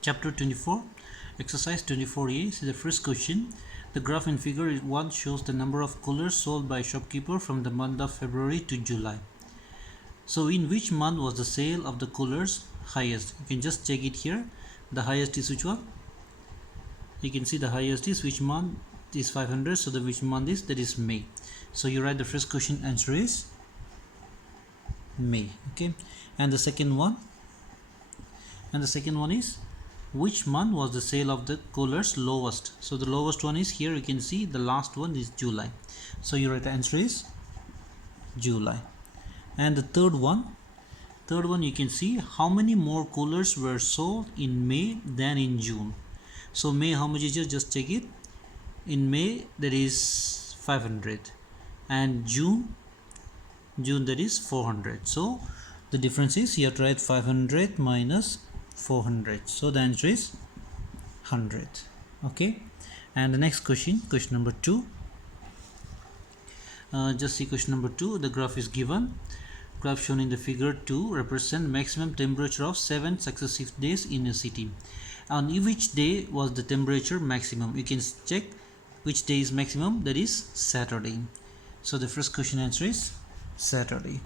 Chapter 24, Exercise 24A. So the first question. The graph in figure 1 shows the number of coolers sold by shopkeeper from the month of February to July. So in which month was the sale of the coolers highest? You can just check it here. The highest is which one? You can see the highest is which month is 500. So the which month is, that is May. So you write the first question answer is May. Okay. And the second one is which month was the sale of the coolers lowest? So the lowest one is here. You can see the last one is July. So your right answer is July. And the third one you can see how many more coolers were sold in May than in June. So May, how much is it? Just check it. In May there is 500 and June that is 400. So the difference is, you have to write 500 minus 400. So the answer is 100. Okay. And the next question number 2. Just see question number 2. The graph is given. Graph shown in the figure 2 represent maximum temperature of 7 successive days in a city. On which day was the temperature maximum? You can check which day is maximum. That is Saturday. So the first question answer is Saturday.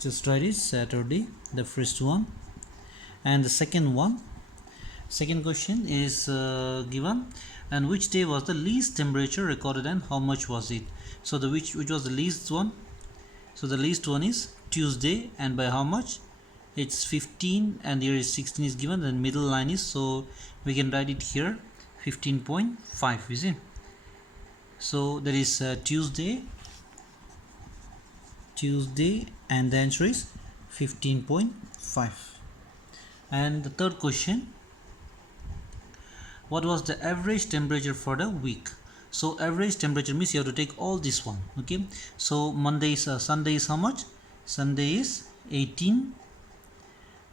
Just write it Saturday, the first one. And the second question is given, and which day was the least temperature recorded and how much was it? So the which was the least one? So the least one is Tuesday, and by how much? It's 15, and here is 16 is given, the middle line is, so we can write it here 15.5, is it? So there is Tuesday, and the answer is 15.5. And the third question, what was the average temperature for the week? So average temperature means you have to take all this one. Okay, so Monday is Sunday is how much? Sunday is 18,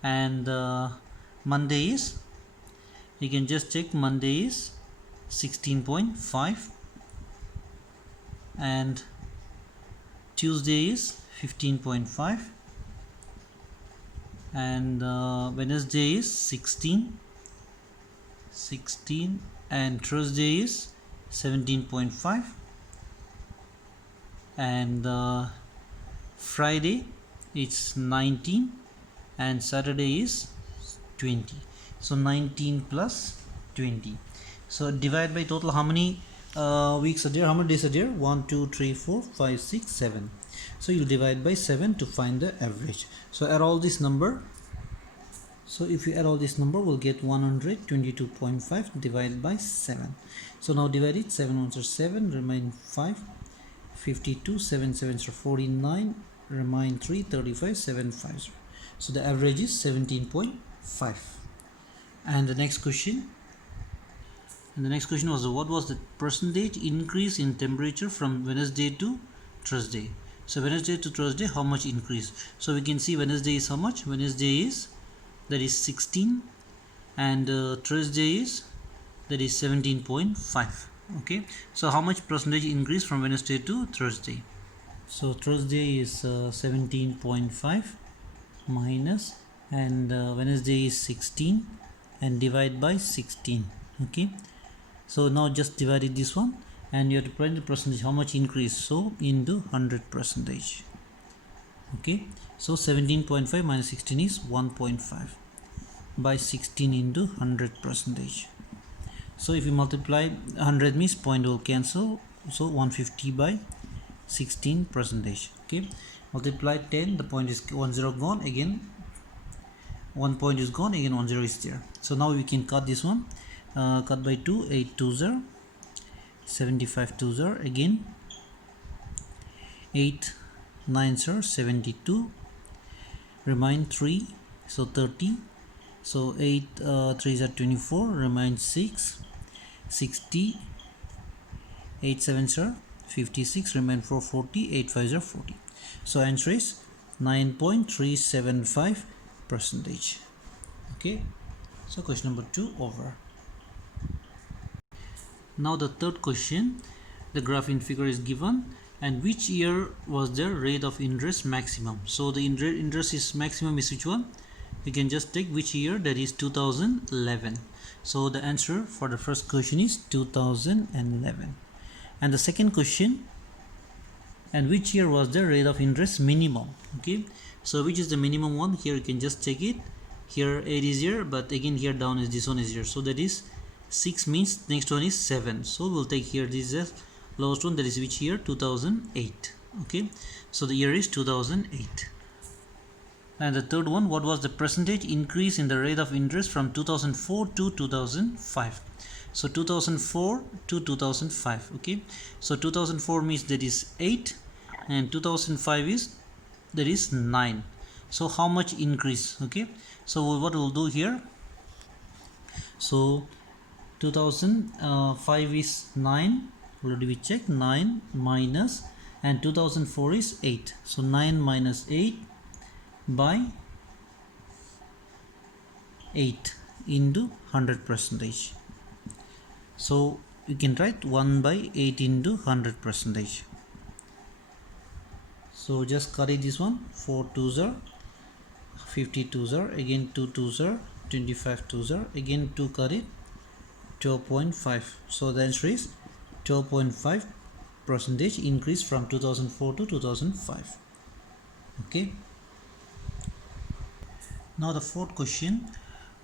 and Monday is, you can just check, Monday is 16.5, and Tuesday is 15.5, and Wednesday is 16, and Thursday is 17.5, and Friday it's 19, and Saturday is 20. So 19 plus 20. So divide by total, how many weeks are there? How many days are there? 1, 2, 3, 4, 5, 6, 7. So you'll divide by 7 to find the average. So add all this number. So if you add all this number, we'll get 122.5 divided by 7. So now divide it. 7 ones are 7, remain 5, 52, 7 sevens are 49, remain 3, 35, 7 5. So the average is 17.5. And the next question. Was what was the percentage increase in temperature from Wednesday to Thursday? So Wednesday to Thursday, how much increase? So we can see Wednesday is how much? Wednesday is, that is 16, and Thursday is, that is 17.5. okay, so how much percentage increase from Wednesday to Thursday? So Thursday is 17.5 minus, and Wednesday is 16, and divide by 16. Okay, so now just divided this one, and you have to print the percentage, how much increase, so into 100%. okay, so 17.5 minus 16 is 1.5 by 16 into 100%. so if you multiply 100 means point will cancel, so 150 by 16%. okay, multiply 10, the point is 10 gone, again 1 point is gone, again 10 is there. So now we can cut this one, cut by 2, 8 2 0, 75 2 0, again 8 9 0, 72, remain 3, so 30, so 8 3s are 24, remain 6, 60, 8 7s are 56, remain 4, 40, 8 5s are 40. So answer is 9.375%. okay, so question number 2 over. Now the third question, the graph in figure is given, and which year was the rate of interest maximum? So the interest is maximum is which one? you can just take which year, that is 2011. So the answer for the first question is 2011. And the second question, and which year was the rate of interest minimum? Okay, so which is the minimum one? Here you can just check it. Here 8 is here, but again here down is this one is here, so that is 6 means next one is 7. So we'll take here this is the lowest one, that is which year? 2008. Okay, so the year is 2008. And the third one, what was the percentage increase in the rate of interest from 2004 to 2005? So 2004 to 2005. Okay, so 2004 means that is 8, and 2005 is that is 9. So how much increase? Okay, so what we'll do here, so 2005 is 9, already we check 9 minus, and 2004 is 8, so 9 minus 8 by 8 into 100 percentage. So you can write 1 by 8 into 100 percentage. So just carry this one, 4 2s are 50 2s are, again 2 2s are 25 2s are, again 2 carry 12.5. So the answer is 12.5 percentage increase from 2004 to 2005. Okay. Now the fourth question,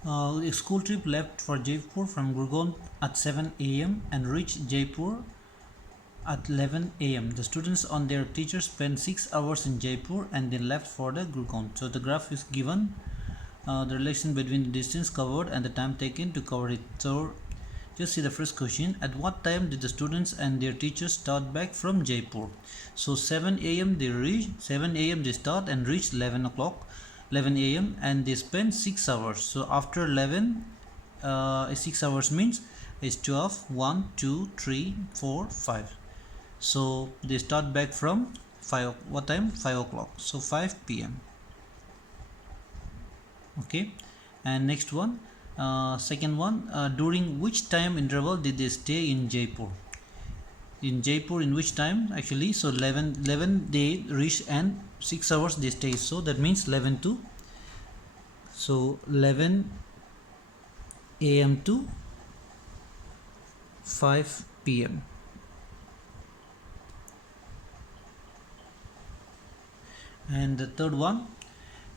a school trip left for Jaipur from Gurgaon at 7 a.m. and reached Jaipur at 11 a.m. The students on their teachers spent 6 hours in Jaipur and then left for the Gurgaon. So the graph is given, the relation between the distance covered and the time taken to cover it. So just see the first question, at what time did the students and their teachers start back from Jaipur? So 7 a.m. they start and reach 11 a.m. and they spend 6 hours. So after 11, 6 hours means it's 12, 1, 2, 3, 4, 5. So they start back from 5. What time? 5 o'clock. So 5 p.m. Okay. And next one, second one, during which time interval did they stay in Jaipur? In Jaipur, in which time actually? So 11 they reach and 6 hours they stay, so that means 11 to, so 11 a.m. to 5 p.m. And the third one,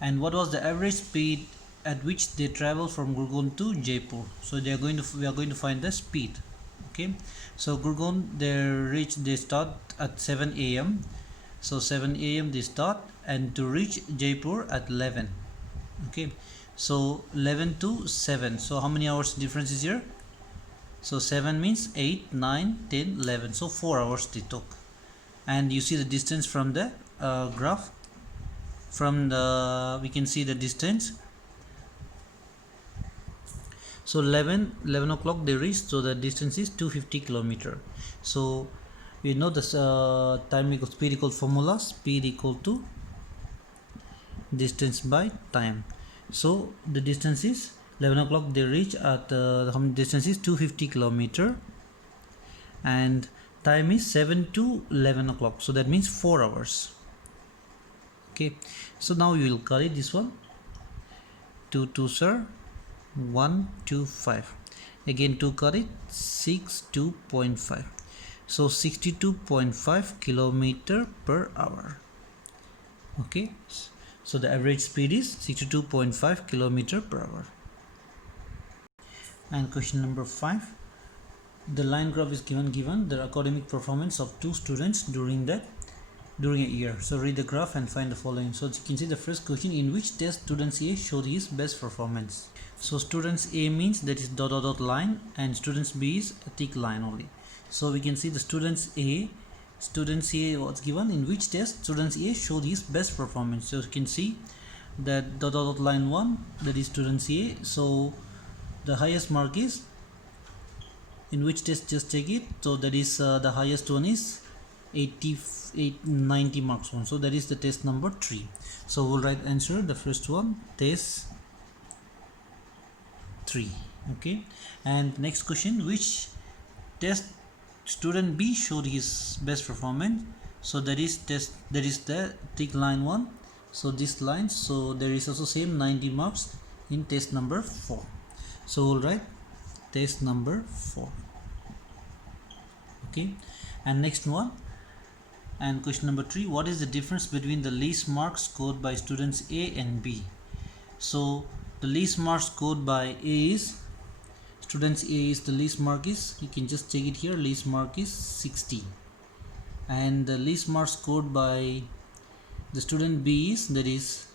and what was the average speed at which they travel from Gurgaon to Jaipur? So we are going to find the speed. Okay, so Gurgaon they start at 7 a.m. So 7 a.m. they start, and to reach Jaipur at 11. Okay, so 11 to 7, so how many hours difference is here? So 7 means 8, 9, 10, 11, so 4 hours they took. And you see the distance from the graph, from the, we can see the distance. So 11 o'clock they reached, so the distance is 250 kilometer. So we know this time equals speed equal formula, speed equal to distance by time. So the distance is 11 o'clock they reach at the distance is 250 kilometer, and time is 7 to 11 o'clock, so that means 4 hours. Okay, so now you will carry this one, 2 2s are 1 2 5, again 2 carry 62.5, so 62.5 kilometer per hour. Okay, so the average speed is 62.5 kilometer per hour. And question number 5, the line graph is given the academic performance of 2 students during a year. So read the graph and find the following. So you can see the first question, in which test students A showed his best performance? So students A means that is dot dot dot line, and students B is a thick line only. So we can see the students A was given, in which test students A showed his best performance. So you can see that dot dot dot line 1, that is students A. So the highest mark is, in which test, just take it. So that is the highest one is 90 marks one, so that is the test number 3. So we'll write answer, the first one, test 3. Okay, and next question, which test student B showed his best performance? So that is the thick line 1. So this line, so there is also same 90 marks in test number 4. So we'll write test number 4. Okay, and next one, and question number 3, what is the difference between the least marks scored by students A and B? So the least marks scored by A is, students A is, the least mark is, you can just check it here, least mark is 60, and the least mark scored by the student B is, that is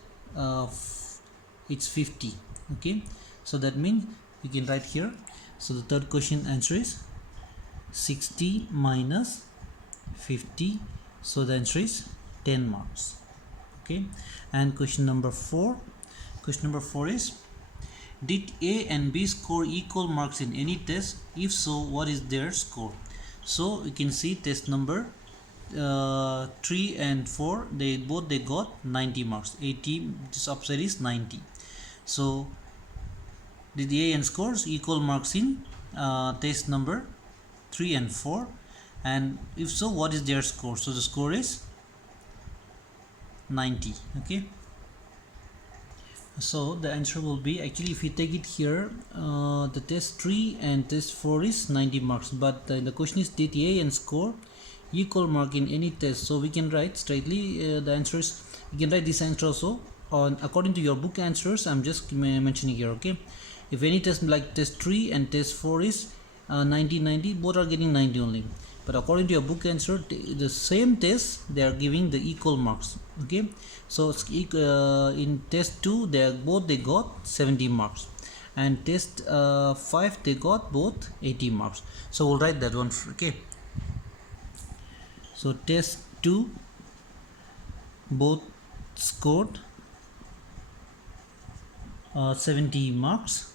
it's 50. Okay, so that means you can write here, so the third question answer is 60 minus 50, so the answer is 10 marks. Okay, and question number 4 is, did A and B score equal marks in any test? If so, what is their score? So you can see test number 3 and 4, they got 90 marks. 80, this upside is 90. So did A and scores equal marks in test number 3 and 4, and if so, what is their score? So the score is 90. Okay, so the answer will be, actually if you take it here, the test 3 and test 4 is 90 marks, but the question is, did A and score equal mark in any test? So we can write straightly the answers, you can write this answer also on according to your book answers. I'm just mentioning here. Okay, if any test like test 3 and test 4 is 90, both are getting 90 only, but according to your book answer, the same test they are giving the equal marks. Okay, so in test 2 they got 70 marks, and test 5 they got both 80 marks. So we'll write that one. Okay, so test 2 both scored 70 marks,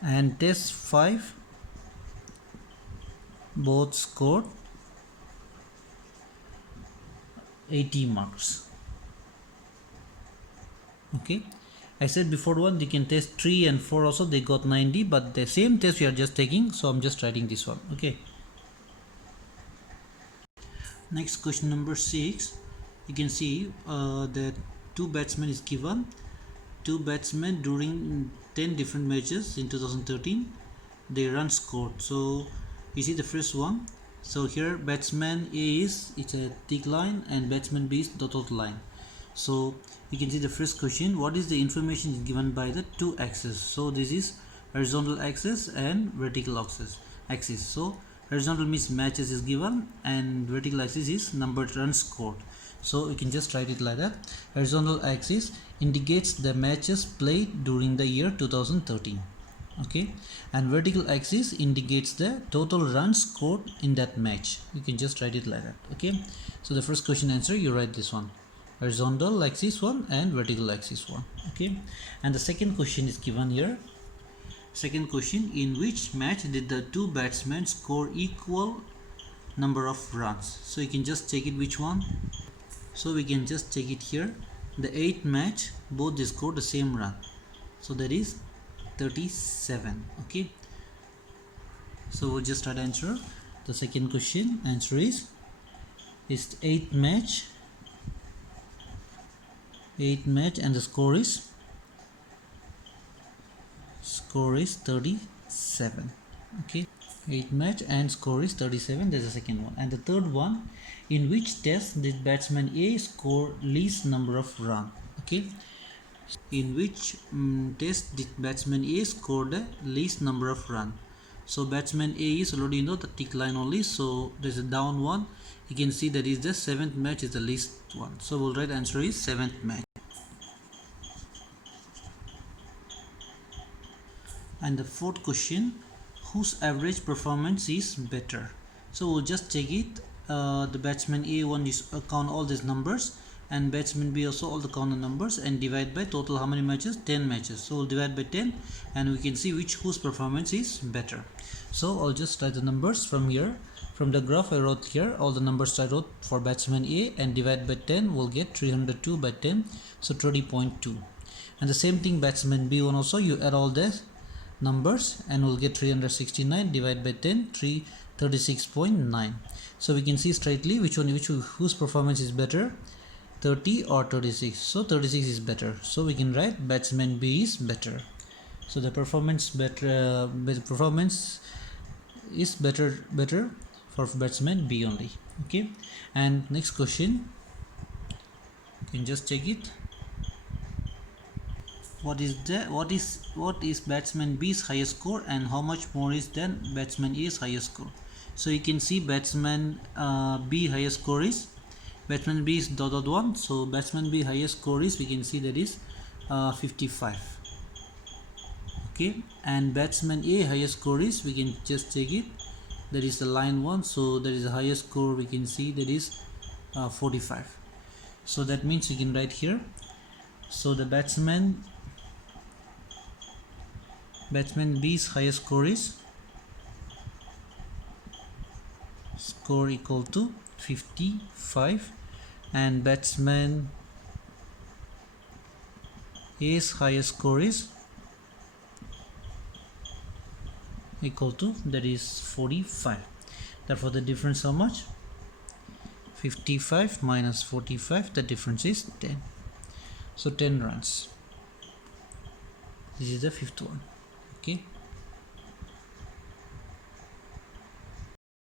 and test 5 both scored 80 marks. Okay, I said before one, they can test 3 and 4 also, they got 90, but the same test we are just taking, so I'm just writing this one. Okay, next question number 6, you can see that 2 batsmen is given. 2 batsmen during 10 different matches in 2013, they run scored. So you see the first one, so here batsman A is, it's a thick line, and batsman B is dotted line. So you can see the first question, what is the information given by the 2 axes? So this is horizontal axis and vertical axis. So horizontal means matches is given, and vertical axis is numbered runs scored. So you can just write it like that. Horizontal axis indicates the matches played during the year 2013. Okay, and vertical axis indicates the total runs scored in that match. You can just write it like that. Okay, so the first question answer, you write this one, horizontal axis one and vertical axis one. Okay, and the second question is given here. Second question, in which match did the 2 batsmen score equal number of runs? So you can just check it which one. So we can just check it here, the 8th match both they scored the same run, so that is 37. Okay, so we'll just start answer. The second question answer is 8th match, and the score is 37. Okay, 8th match and score is 37. That's the second one. And the third one, in which test did batsman A score least number of runs? Okay, in which test did batsman A score the least number of runs? So batsman A is already the thick line only, so there's a down one. You can see that is the 7th match is the least one, so we'll write answer is 7th match. And the fourth question, whose average performance is better? So we'll just check it. The batsman A1 is count all these numbers, and batsman B also all the count the numbers, and divide by total how many matches? 10 matches. So we'll divide by 10, and we can see whose performance is better. So I'll just write the numbers from here. From the graph I wrote here all the numbers I wrote for batsman A, and divide by 10 we'll get 302 by 10, so 20.2. And the same thing batsman B1 also, you add all the numbers and we'll get 369 divided by 10, 36.9. So we can see straightly whose performance is better, 30 or 36. So 36 is better. So we can write batsman B is better. So the performance performance is better for batsman B only. Okay. And next question, you can just check it. What is batsman B's highest score and how much more is than batsman A's highest score? So you can see batsman B highest score is, batsman B is dot dot 1, so batsman B highest score is, we can see that is 55. Okay, and batsman A highest score is, we can just check it, that is the line 1, so that is the highest score, we can see that is 45. So that means you can write here, so the batsman B's highest score is score equal to 55, and batsman A's highest score is equal to, that is 45. Therefore the difference how much? 55 minus 45, the difference is 10. So 10 runs. This is the fifth one. Okay.